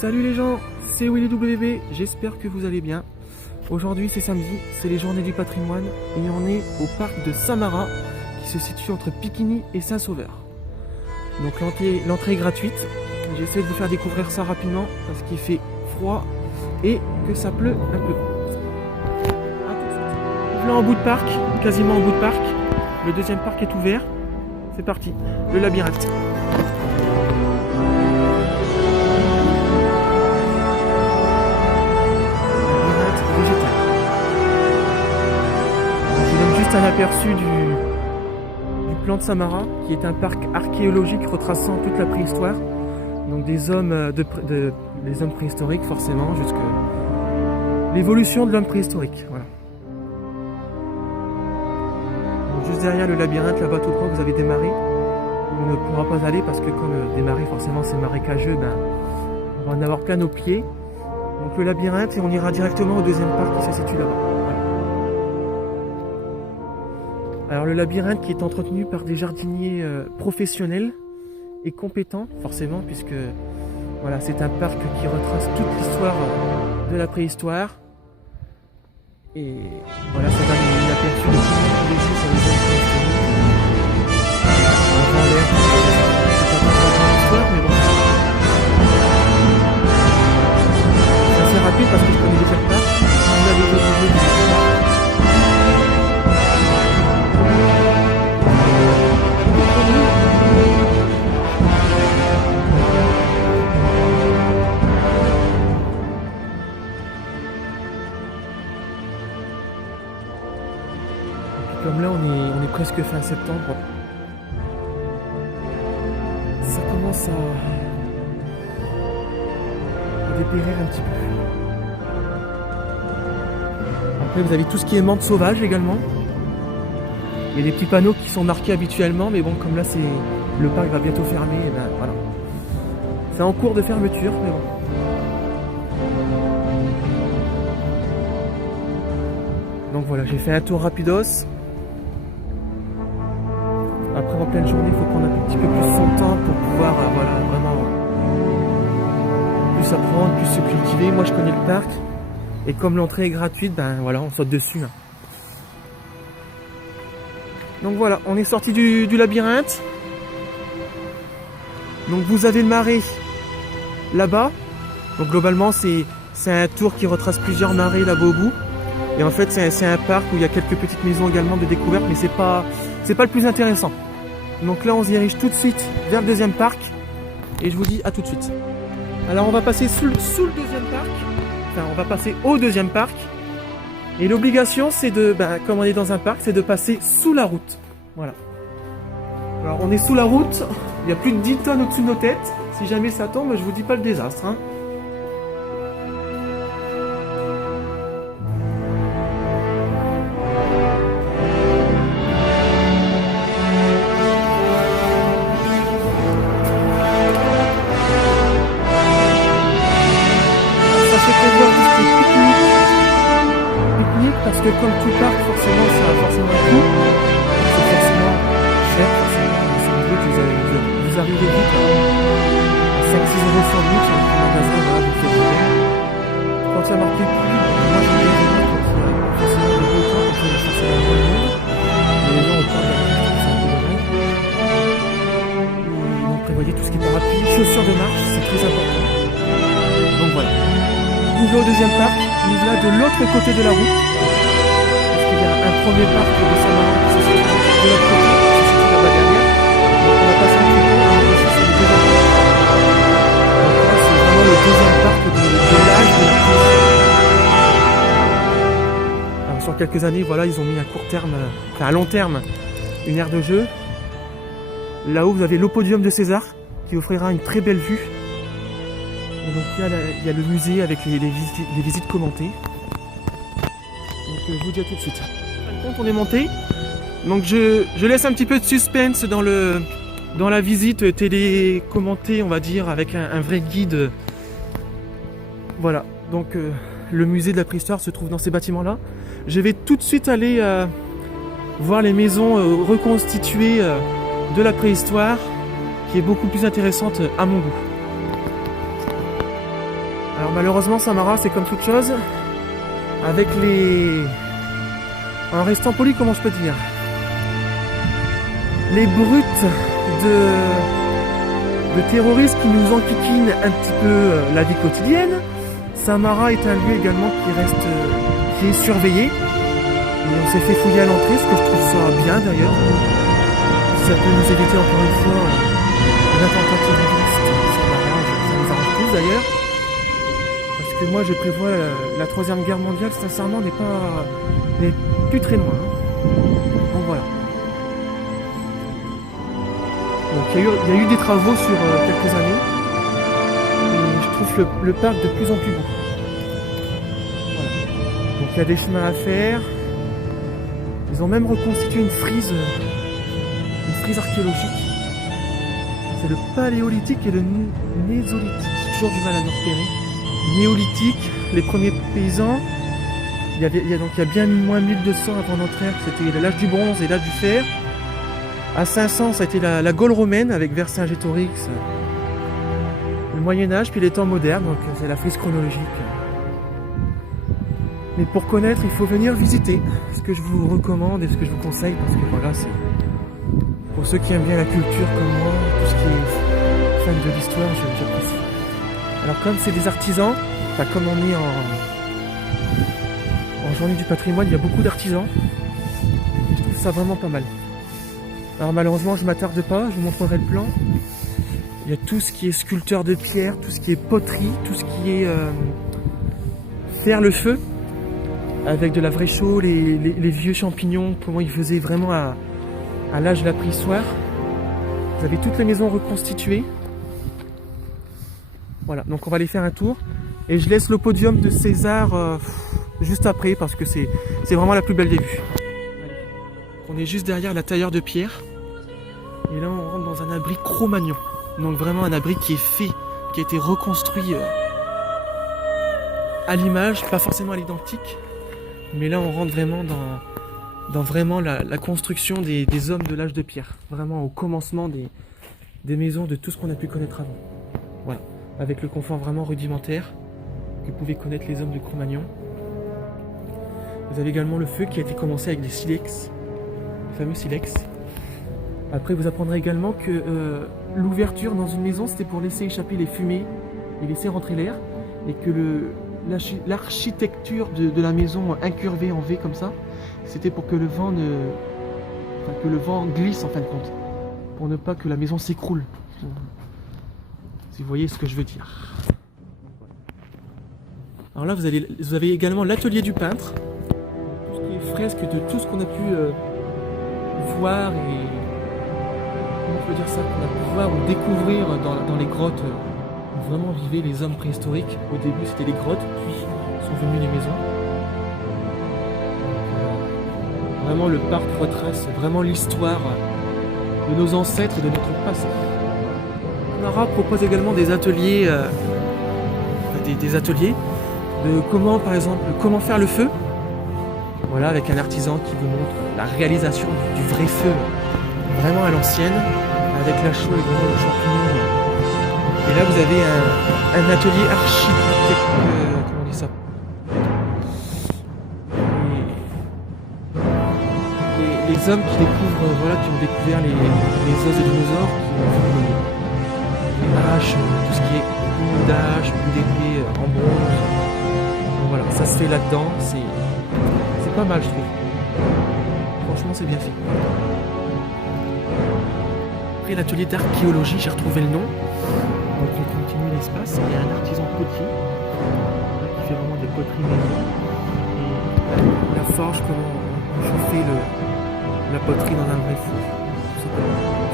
Salut les gens, c'est Willy WB, j'espère que vous allez bien. Aujourd'hui c'est samedi, c'est les journées du patrimoine et on est au parc de Saint-Marat qui se situe entre Piquigny et Saint-Sauveur. Donc l'entrée est gratuite, j'essaie de vous faire découvrir ça rapidement parce qu'il fait froid et que ça pleut un peu. A tout de suite. Là en bout de parc, quasiment en bout de parc, le deuxième parc est ouvert, c'est parti, le labyrinthe. Un aperçu du plan de Saint-Marat, qui est un parc archéologique retraçant toute la préhistoire, donc des hommes des hommes préhistoriques forcément, jusque l'évolution de l'homme préhistorique. Voilà. Donc, juste derrière le labyrinthe, là-bas tout droit, vous avez des marais. On ne pourra pas aller parce que comme des marais forcément c'est marécageux, on va en avoir plein nos pieds. Donc le labyrinthe et on ira directement au deuxième parc qui se situe là-bas. Alors le labyrinthe qui est entretenu par des jardiniers professionnels et compétents forcément puisque voilà, c'est un parc qui retrace toute l'histoire de la préhistoire et voilà, ça donne une aperçu de tous les jours sur les hommes préhistoriques. Avant l'air, c'est pas trop l'histoire mais bon. C'est assez rapide parce que je connais déjà le parc. Vous avez des vidéos du parc. Comme là on est presque fin septembre, ça commence à dépérir un petit peu. Après vous avez tout ce qui est menthe sauvage également. Il y a des petits panneaux qui sont marqués habituellement, mais bon comme là c'est le parc va bientôt fermer, et voilà. C'est en cours de fermeture, mais bon. Donc voilà, j'ai fait un tour rapidos. Après en pleine journée, il faut prendre un petit peu plus son temps pour pouvoir voilà, vraiment plus apprendre, plus se cultiver. Moi je connais le parc et comme l'entrée est gratuite, voilà, on saute dessus. Donc voilà, on est sorti du labyrinthe. Donc vous avez le marais là-bas. Donc globalement c'est un tour qui retrace plusieurs marais là-bas au bout. Et en fait c'est un parc où il y a quelques petites maisons également de découverte, mais c'est pas le plus intéressant. Donc là on se dirige tout de suite vers le deuxième parc et je vous dis à tout de suite. Alors on va passer sous le deuxième parc, enfin on va passer au deuxième parc et l'obligation c'est de, comme on est dans un parc, c'est de passer sous la route. Voilà. Alors on est sous la route, il y a plus de 10 tonnes au-dessus de nos têtes, si jamais ça tombe je vous dis pas le désastre. Parce que comme tout parc, forcément, ça a forcément un coût. C'est forcément cher, forcément. Vous arrivez vite à 5-6 € sur le sur le magasin, voilà, vous faites bien. Quand il y a marqué prix, moi j'aime bien les quand il y a forcément des beaux temps, quand il y a forcément moins de monde. Mais les gens ont peur de la c'est un peu dommage. Donc prévoyez tout ce qui est parapluie, chaussures de marche, c'est très important. Donc voilà. Nous voilà au deuxième parc, nous voilà de l'autre côté de la route. Il y a un premier parc de Saint-Marat qui se situe de l'autre côté, qui se situe là-bas derrière. Donc on a passé un petit peu, on est sur le deuxième parc. Donc là c'est vraiment le deuxième parc de l'âge de la préhistoire. Alors sur quelques années, voilà, ils ont mis à court terme, enfin à long terme, une aire de jeu. Là-haut vous avez l'Opodium de César qui offrira une très belle vue. Et donc il y a le musée avec les visites commentées. Donc je vous dis à tout de suite. En fin de compte, on est monté. Donc je laisse un petit peu de suspense dans la visite télécommentée, on va dire, avec un vrai guide. Voilà. Donc le musée de la préhistoire se trouve dans ces bâtiments-là. Je vais tout de suite aller voir les maisons reconstituées de la préhistoire, qui est beaucoup plus intéressante à mon goût. Alors malheureusement Samara c'est comme toute chose, avec les... En restant poli, comment je peux dire, les brutes de terroristes qui nous enquiquinent un petit peu la vie quotidienne. Samara est un lieu également qui est surveillé. Et on s'est fait fouiller à l'entrée, ce que je trouve ça bien d'ailleurs. Ça peut nous éviter encore une fois un attentat terroriste. Samara, ça nous arrange tous d'ailleurs. Parce que moi je prévois la Troisième Guerre mondiale, sincèrement, n'est plus très loin. Donc voilà. Donc il y a eu des travaux sur quelques années. Et je trouve le parc de plus en plus beau. Voilà. Donc il y a des chemins à faire. Ils ont même reconstitué une frise archéologique. C'est le paléolithique et le mésolithique. J'ai toujours du mal à me repérer. Néolithique, les premiers paysans. Il y a bien moins 1200 avant notre ère, c'était l'âge du bronze et l'âge du fer. À 500, ça a été la Gaule romaine avec Vercingétorix, le Moyen-Âge, puis les temps modernes, donc c'est la frise chronologique. Mais pour connaître, il faut venir visiter, ce que je vous recommande et ce que je vous conseille, parce que voilà, c'est pour ceux qui aiment bien la culture comme moi, tout ce qui est fan de l'histoire, j'apprécie. Alors comme c'est des artisans, enfin comme on est en journée du patrimoine, il y a beaucoup d'artisans. Et je trouve ça vraiment pas mal. Alors malheureusement, je ne m'attarde pas, je vous montrerai le plan. Il y a tout ce qui est sculpteur de pierre, tout ce qui est poterie, tout ce qui est faire le feu, avec de la vraie chaux, les vieux champignons, comment ils faisaient vraiment à l'âge de la préhistoire. Vous avez toutes les maisons reconstituées. Voilà, donc on va aller faire un tour. Et je laisse le podium de César juste après, parce que c'est vraiment la plus belle des vues. On est juste derrière la tailleur de pierre. Et là on rentre dans un abri Cro-Magnon. Donc vraiment un abri qui est fait, qui a été reconstruit à l'image, pas forcément à l'identique. Mais là on rentre vraiment dans vraiment la construction des hommes de l'âge de pierre. Vraiment au commencement des maisons, de tout ce qu'on a pu connaître avant. Voilà, avec le confort vraiment rudimentaire que pouvaient connaître les hommes de Cro-Magnon. Vous avez également le feu qui a été commencé avec des silex, les fameux silex. Après vous apprendrez également que l'ouverture dans une maison c'était pour laisser échapper les fumées et laisser rentrer l'air, et que l'architecture de la maison incurvée en V comme ça, c'était pour que le vent glisse en fin de compte, pour ne pas que la maison s'écroule. Si vous voyez ce que je veux dire. Alors là vous avez également l'atelier du peintre, tout ce qui est fresque de tout ce qu'on a pu voir et comment on peut dire ça, qu'on a pu voir ou découvrir dans les grottes où vraiment vivaient les hommes préhistoriques. Au début c'était les grottes, puis sont venues les maisons. Donc, vraiment le parc retrace vraiment l'histoire de nos ancêtres et de notre passé. Nara propose également des ateliers, des ateliers de comment, par exemple, comment faire le feu. Voilà, avec un artisan qui vous montre la réalisation du vrai feu, vraiment à l'ancienne, avec la chaux et le champignon. Et là, vous avez un atelier architecte, comment on dit ça, les hommes qui découvrent, voilà, qui ont découvert les os de dinosaures, qui ont les haches, tout ce qui est d'âge, d'épée en bronze. Donc voilà, ça se fait là-dedans, c'est pas mal je trouve. Franchement c'est bien fait. Après l'atelier d'archéologie, j'ai retrouvé le nom. Donc on continue l'espace, il y a un artisan potier qui fait vraiment des poteries maison. Et la forge, comment on fait la poterie dans un vrai four.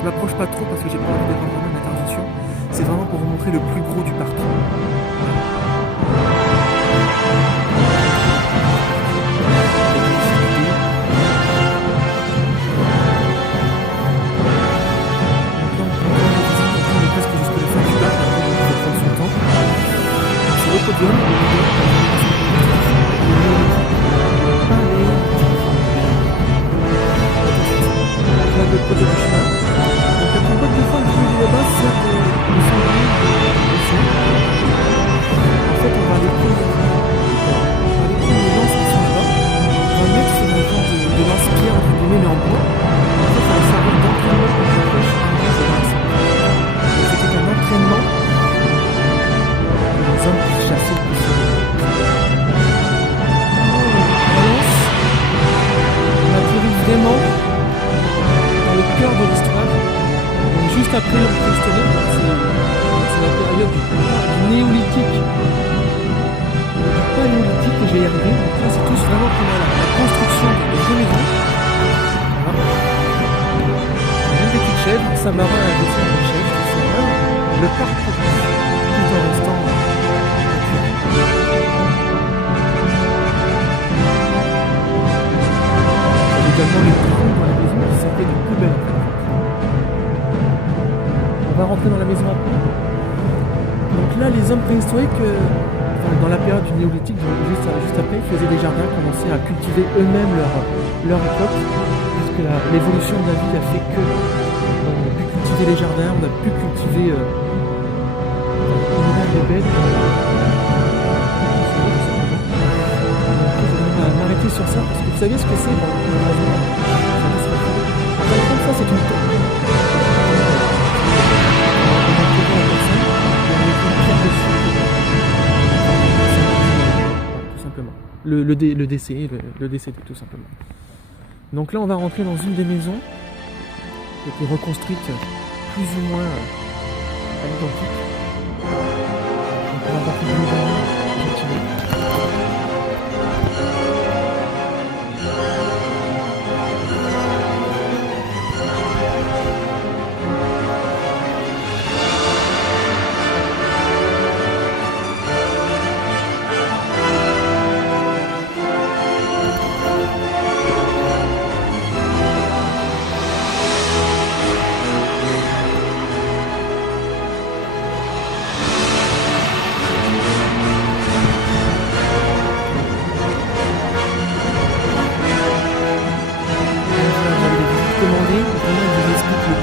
Je m'approche pas trop parce que j'ai pas envie d'être vraiment une intervention. C'est vraiment pour vous montrer le plus gros du parc. On juste après le préhistorique, c'est la période du néolithique, du paléolithique que je vais y arriver. Donc là, c'est tous vraiment pendant la construction des vraies maisons. Voilà. Même des petites chèvres, Saint-Marin a laissé une chèvre, tout ça. Le parc progresse, tout en restant naturel. Il y a également les trous dans la maison qui servaient de poubelle. On va rentrer dans la maison après. Donc là, les hommes préhistoriques, dans la période du néolithique, juste après, ils faisaient des jardins, commençaient à cultiver eux-mêmes leur époque, puisque l'évolution de la vie a fait que on a pu cultiver les jardins, on a pu cultiver les bêtes. On va m'arrêter sur ça, parce que vous savez ce que c'est dans la maison. Ça, c'est une tombe. Tout simplement. Le décès, le décédé, tout simplement. Donc là, on va rentrer dans une des maisons qui a été reconstruite plus ou moins à l'identique. Donc on va voir plus globalement, effectivement.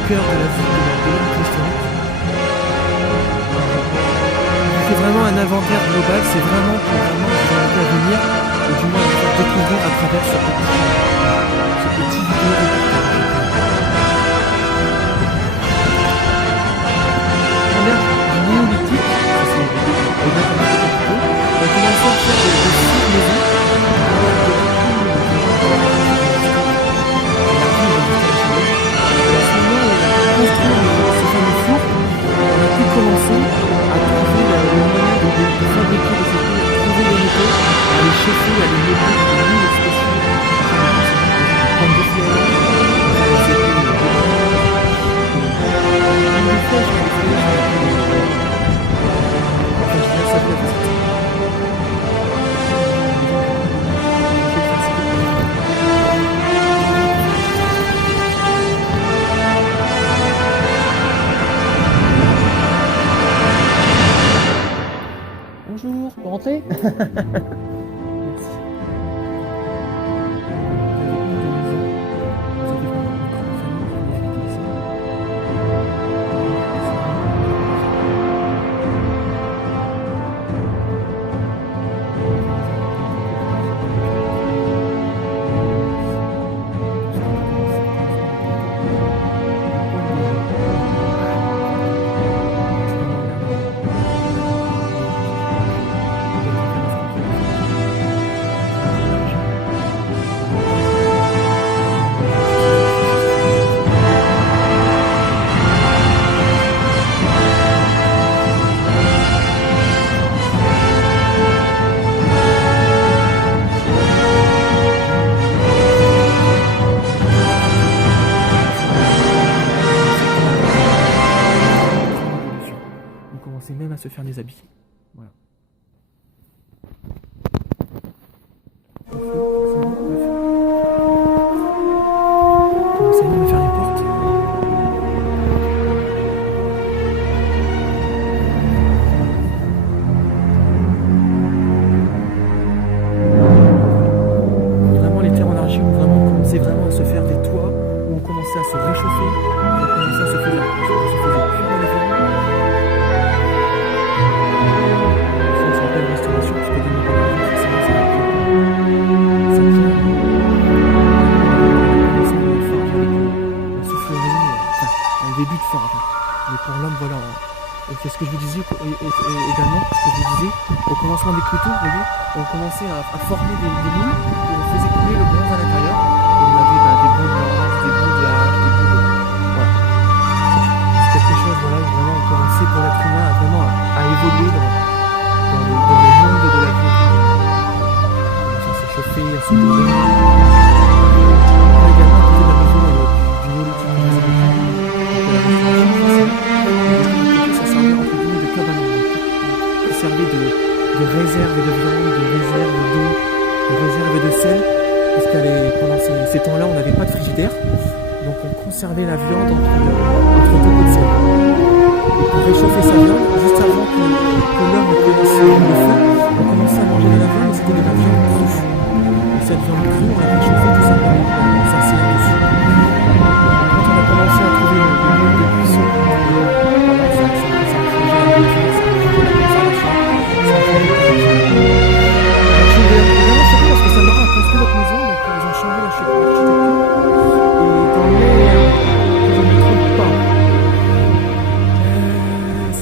Cœur de la ville de l'homme préhistorique. C'est vraiment un inventaire global, c'est vraiment pour vraiment vous inviter à venir, ou du moins à faire découvrir à travers ce petit vidéo. On a du néolithique, ça c'est le mettre un peu plus tôt. On va commencer à faire des petites maisons. Commencer à trouver le moyen de fabriquer des épées, à trouver les métaux, à les chauffer, à les meubler de mille spéciales, comme des fleurs, des épées, des flèches, enfin, je dirais ça peut être ça. Bonjour, pour rentrer. Merci. Même à se faire déshabiller. Voilà. Commencez même à faire les portes. Vraiment les terres en argile ont vraiment commencé vraiment à se faire des toits, où on commençait à se réchauffer, on commençait à se faire restauration, parce que de nos parents, forcément, ça vient la soufflerie, enfin, un début de forge. Mais pour l'homme, voilà. Et c'est ce que je vous disais également, ce que je vous disais, au commencement des couteaux, vous voyez, on commençait à former des mines, et on faisait couler le bronze à l'intérieur. On avait des bouts de blanche, des bouts de hache, des bouts de... Voilà. pendant ces temps-là, on n'avait pas de frigidaire, donc on conservait la viande entre deux pots de sel. Et pour réchauffer sa viande, juste avant que l'homme commence le feu, on commençait à manger de la viande, et c'était de la viande crue. Et cette viande crue, on la réchauffait tout simplement en s'asseyant dessus. Quand on a commencé à trouver le mode de cuisson, ça a changé la nourriture, ça a changé la conservation, ça a changé la production. Alors je suis vraiment choqué parce que Samara a construit notre maison, donc ils ont changé l'architecture. Et dans l'air, que je ne me trompe pas,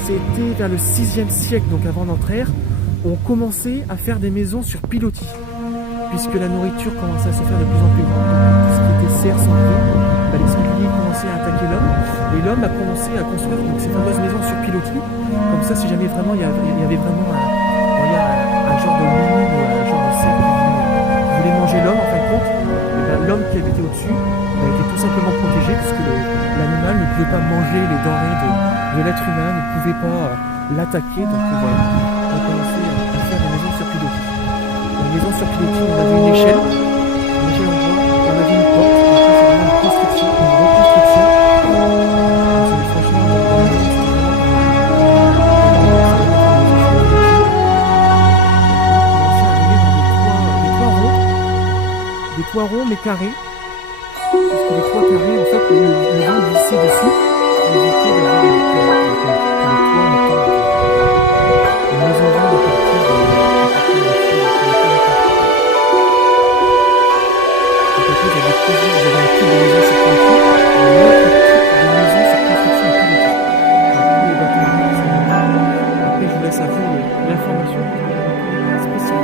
c'était vers le 6e siècle, donc avant notre ère, on commençait à faire des maisons sur pilotis, puisque la nourriture commençait à se faire de plus en plus grande. Donc, tout ce qui était cerfs, sangliers, les sangliers commençaient à attaquer l'homme, et l'homme a commencé à construire donc, ces fameuses maisons sur pilotis. Comme ça, si jamais vraiment il y avait vraiment un genre de loup ou un genre de cerf qui voulait manger l'homme, en fin de compte, et ben, l'homme qui habitait au-dessus était tout simplement protégé, puisque l'animal ne pouvait pas manger les denrées de l'être humain, ne pouvait pas l'attaquer. Donc voilà, on a commencé à faire des maisons sur pilotis. Une maison sur pilotis, on avait une échelle en bois, on avait une porte, donc ça c'est vraiment une construction, une reconstruction. Donc, franchement, des toits ronds mais carrés, parce que les toits carrés, en fait, le vent glissait dessus pour éviter que le toit ne tombe. Une maison ronde à partir de vous avez un type de maison sur construction et un autre type de maison sur construction en pilotis. Donc tous les bâtiments, après je vous laisse à vous l'information spéciale.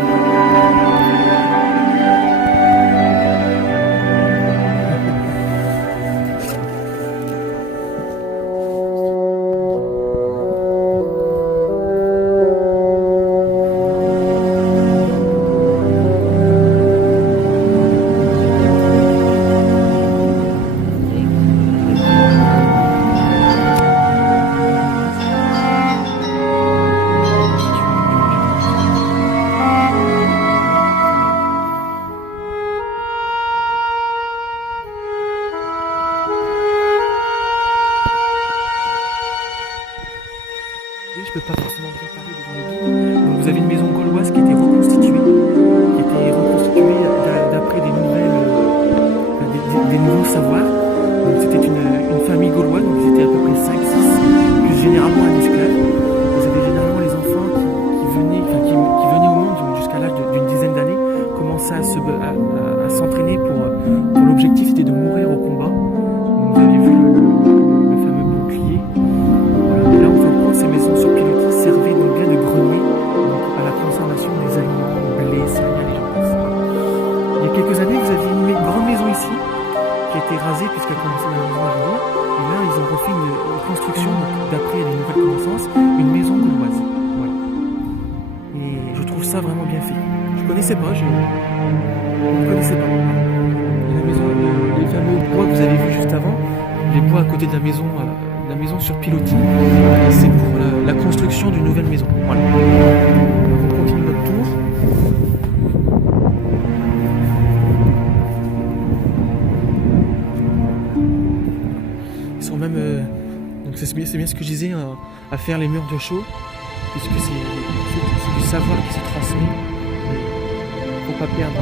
Je peux pas forcément bien parler devant les guides. Donc vous avez une maison gauloise qui était reconstituée d'après des nouveaux savoirs. Donc c'était une famille gauloise, donc ils étaient à peu près 5-6, plus généralement un esclave. Vous avez généralement les enfants qui venaient au monde, donc jusqu'à l'âge d'une dizaine d'années, commençaient à s'entraîner pour l'objectif c'était de mourir au combat. Donc vous avez vu le fameux bouclier. Voilà. Là en fin de compte, ces maisons sur pilotis servaient donc bien de grenier à la conservation des aliments, blé, céréales et j'en passe. Il y a quelques années, vous aviez une grande maison ici qui a été rasée puisqu'elle commençait malheureusement à vieillir. Et là, ils ont refait une construction, d'après les nouvelles connaissances, une maison gauloise. Voilà. Et je trouve ça vraiment bien fait. Je ne connaissais pas, La maison, les fameux bois que vous avez vus juste avant, les bois à côté de la maison sur pilotis, c'est pour la construction d'une nouvelle maison. Voilà. On continue notre tour. Ils sont même, donc c'est bien ce que je disais, à faire les murs de chaux, puisque c'est du savoir qui se transmet. Il ne faut pas perdre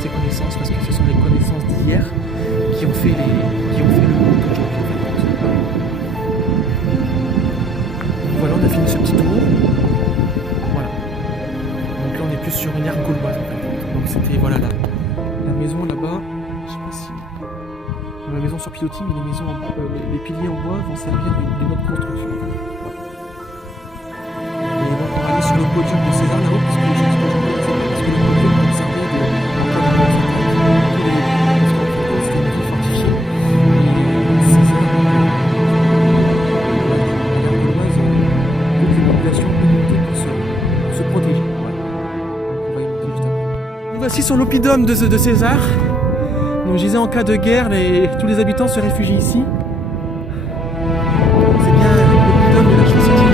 ses connaissances, parce que ce sont les connaissances d'hier qui ont fait le monde d'aujourd'hui. Voilà, on a fini ce petit tour. Voilà. Donc là, on est plus sur une aire gauloise en fait. Donc c'était voilà la maison là-bas. Je sais pas si la maison sur pilotis, mais les piliers en bois vont servir des modes de construction. Voilà. Et donc on va aller sur le podium de César là-haut, parce que le podium donc servait de c'était une ville fortifiée. Et César pour se protéger. Voilà. Donc on va y monter juste après. Nous voici sur l'oppidum de César. Donc je disais, en cas de guerre, tous les habitants se réfugient ici. C'est bien l'oppidum de la chancellerie.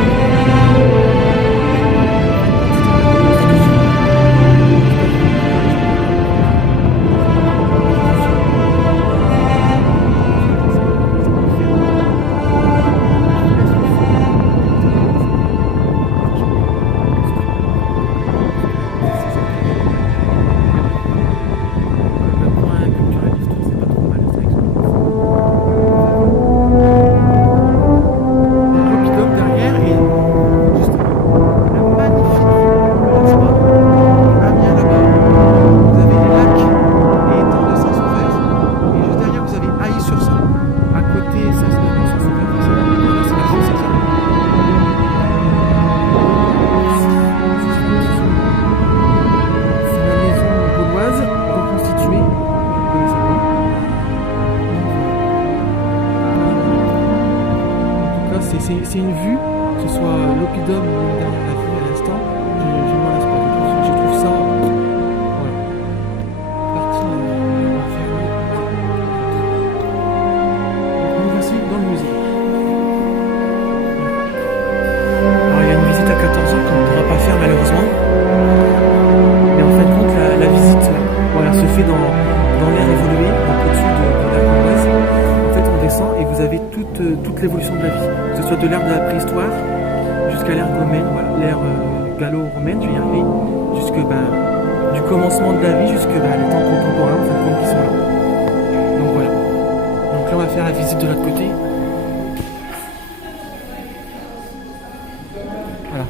c'est une vue, que ce soit l'oppidum ou derrière la vue à l'instant, je m'en lasse pas. Je trouve ça. Voilà. Partie fermée. Donc nous voici dans le musée. Alors il y a une visite à 14h qu'on ne pourra pas faire malheureusement. Mais en fin de compte, la visite voilà, se fait dans l'air évolué, donc au-dessus de la Courbeuse. En fait, on descend et vous avez toute l'évolution de la vie, que ce soit de l'ère de la préhistoire jusqu'à l'ère romaine, voilà, l'ère gallo-romaine, je vais y arriver, jusque du commencement de la vie jusque les temps contemporains, en fin de compte, qui sont là. Donc voilà. Donc là, on va faire la visite de l'autre côté. Voilà.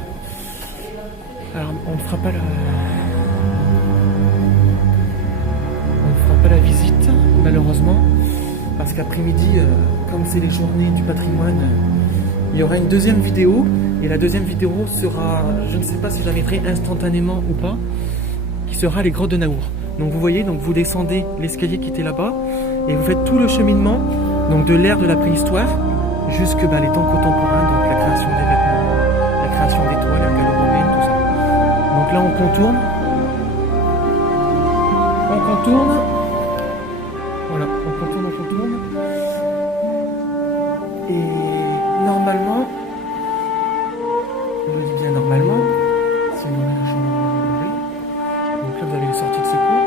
Alors, on ne fera pas la visite, malheureusement, parce qu'après-midi, comme c'est les journées du patrimoine, il y aura une deuxième vidéo, et la deuxième vidéo sera, je ne sais pas si je la mettrai instantanément ou pas, qui sera les grottes de Naour. Donc vous voyez, donc vous descendez l'escalier qui était là-bas, et vous faites tout le cheminement, donc de l'ère de la préhistoire, jusque les temps contemporains, donc la création des vêtements, la création des toiles, la gallo-romaine, tout ça. Donc là on contourne. Voilà, on contourne. Et normalement, je dis bien normalement, sinon on a changé. Donc là vous avez les sorties de secours.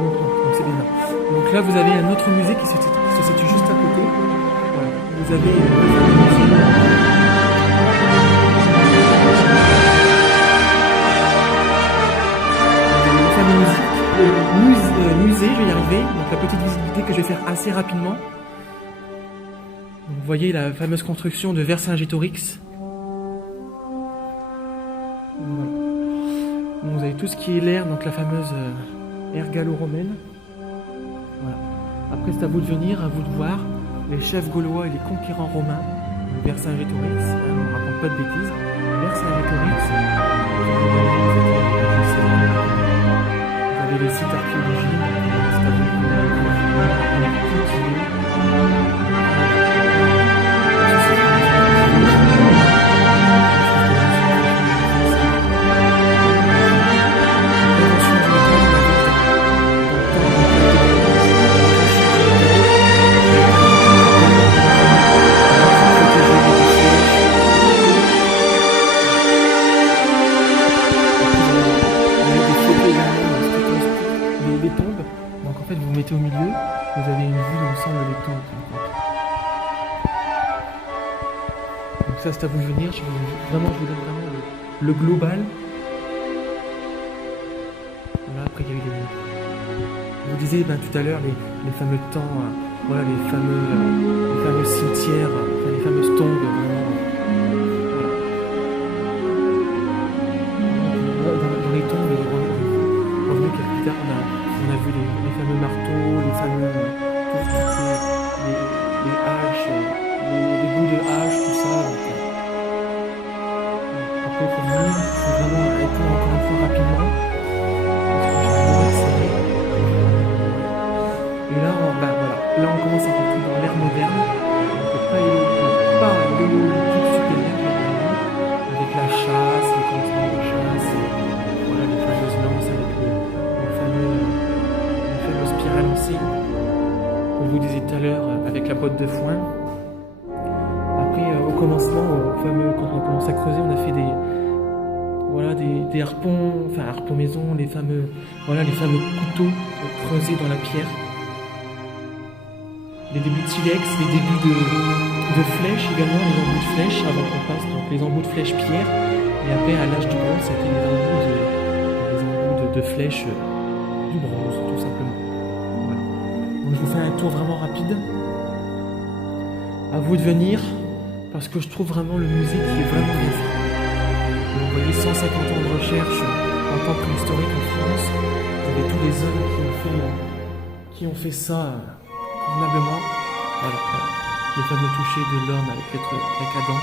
Donc c'est bien là. Donc là vous avez un autre musée qui se situe juste à côté. Voilà. Vous avez le fameux musée, je vais y arriver. Donc la petite visibilité que je vais faire assez rapidement. Donc, vous voyez la fameuse construction de Vercingétorix. Voilà. Donc, vous avez tout ce qui est l'ère, donc la fameuse ère gallo-romaine. Voilà. Après c'est à vous de venir, à vous de voir les chefs gaulois et les conquérants romains. Vercingétorix, on ne raconte pas de bêtises. Vercingétorix. Vous avez les sites archéologiques, c'est à vous de continuer. Des tombes, donc en fait vous vous mettez au milieu, vous avez une vue d'ensemble des tombes. Donc ça c'est à vous de venir, je vous donne vraiment le global. Voilà, après il y a eu je vous disais tout à l'heure les fameux temps, voilà, les fameux cimetières, enfin, les fameuses tombes vraiment. Voilà. Dans les tombes, revenu plus tard, on a vu les fameux marteaux, les fameux les haches, les bouts de haches, tout ça. Après, il faut vraiment arrêter encore une fois rapidement. Et là, voilà. Là, on commence à rentrer dans l'ère moderne. Donc, pas l'évolution supérieure, avec la chasse, les continents de chasse, voilà, les fameuses lances avec les fameuses pierres à lancer. Comme je vous disais tout à l'heure, avec la botte de foin. Après, au commencement, quand on commence à creuser, on a fait des harpons, enfin harpons maison, les fameux couteaux creusés dans la pierre. Les débuts de silex, les débuts de flèches également, les embouts de flèches avant qu'on passe, donc les embouts de flèches pierre. Et après, à l'âge du bronze, c'était les embouts de flèches du bronze, tout simplement. Voilà. Donc je vous fais un tour vraiment rapide. À vous de venir, parce que je trouve vraiment le musée qui est vraiment bien fait. Vous voyez 150 ans de recherche en tant qu'historique en France. Vous avez tous les hommes qui ont fait ça convenablement. Voilà. Le fameux toucher de l'homme avec Adam.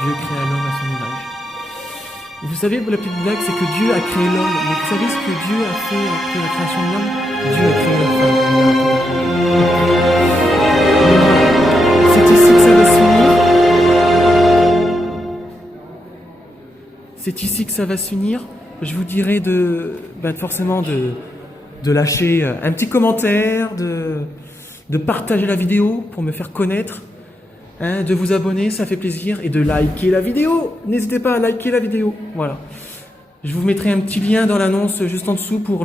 Dieu créa l'homme à son image. Vous savez, la petite blague, c'est que Dieu a créé l'homme. Mais vous savez ce que Dieu a fait après la création de l'homme? Dieu a créé la femme. C'est ici que ça va se finir. c'est ici que ça va s'unir. Je vous dirai forcément de lâcher un petit commentaire, de partager la vidéo pour me faire connaître, hein, de vous abonner, ça fait plaisir, et de liker la vidéo. N'hésitez pas à liker la vidéo. Voilà. Je vous mettrai un petit lien dans l'annonce juste en dessous pour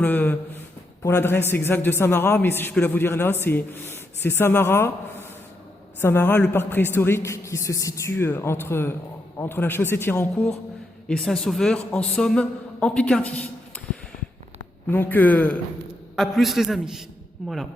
l'adresse exacte de Samara, mais si je peux la vous dire là, c'est Samara, le parc préhistorique qui se situe entre la chaussée Tirancourt et Saint-Sauveur, en Somme, en Picardie. Donc, à plus les amis. Voilà.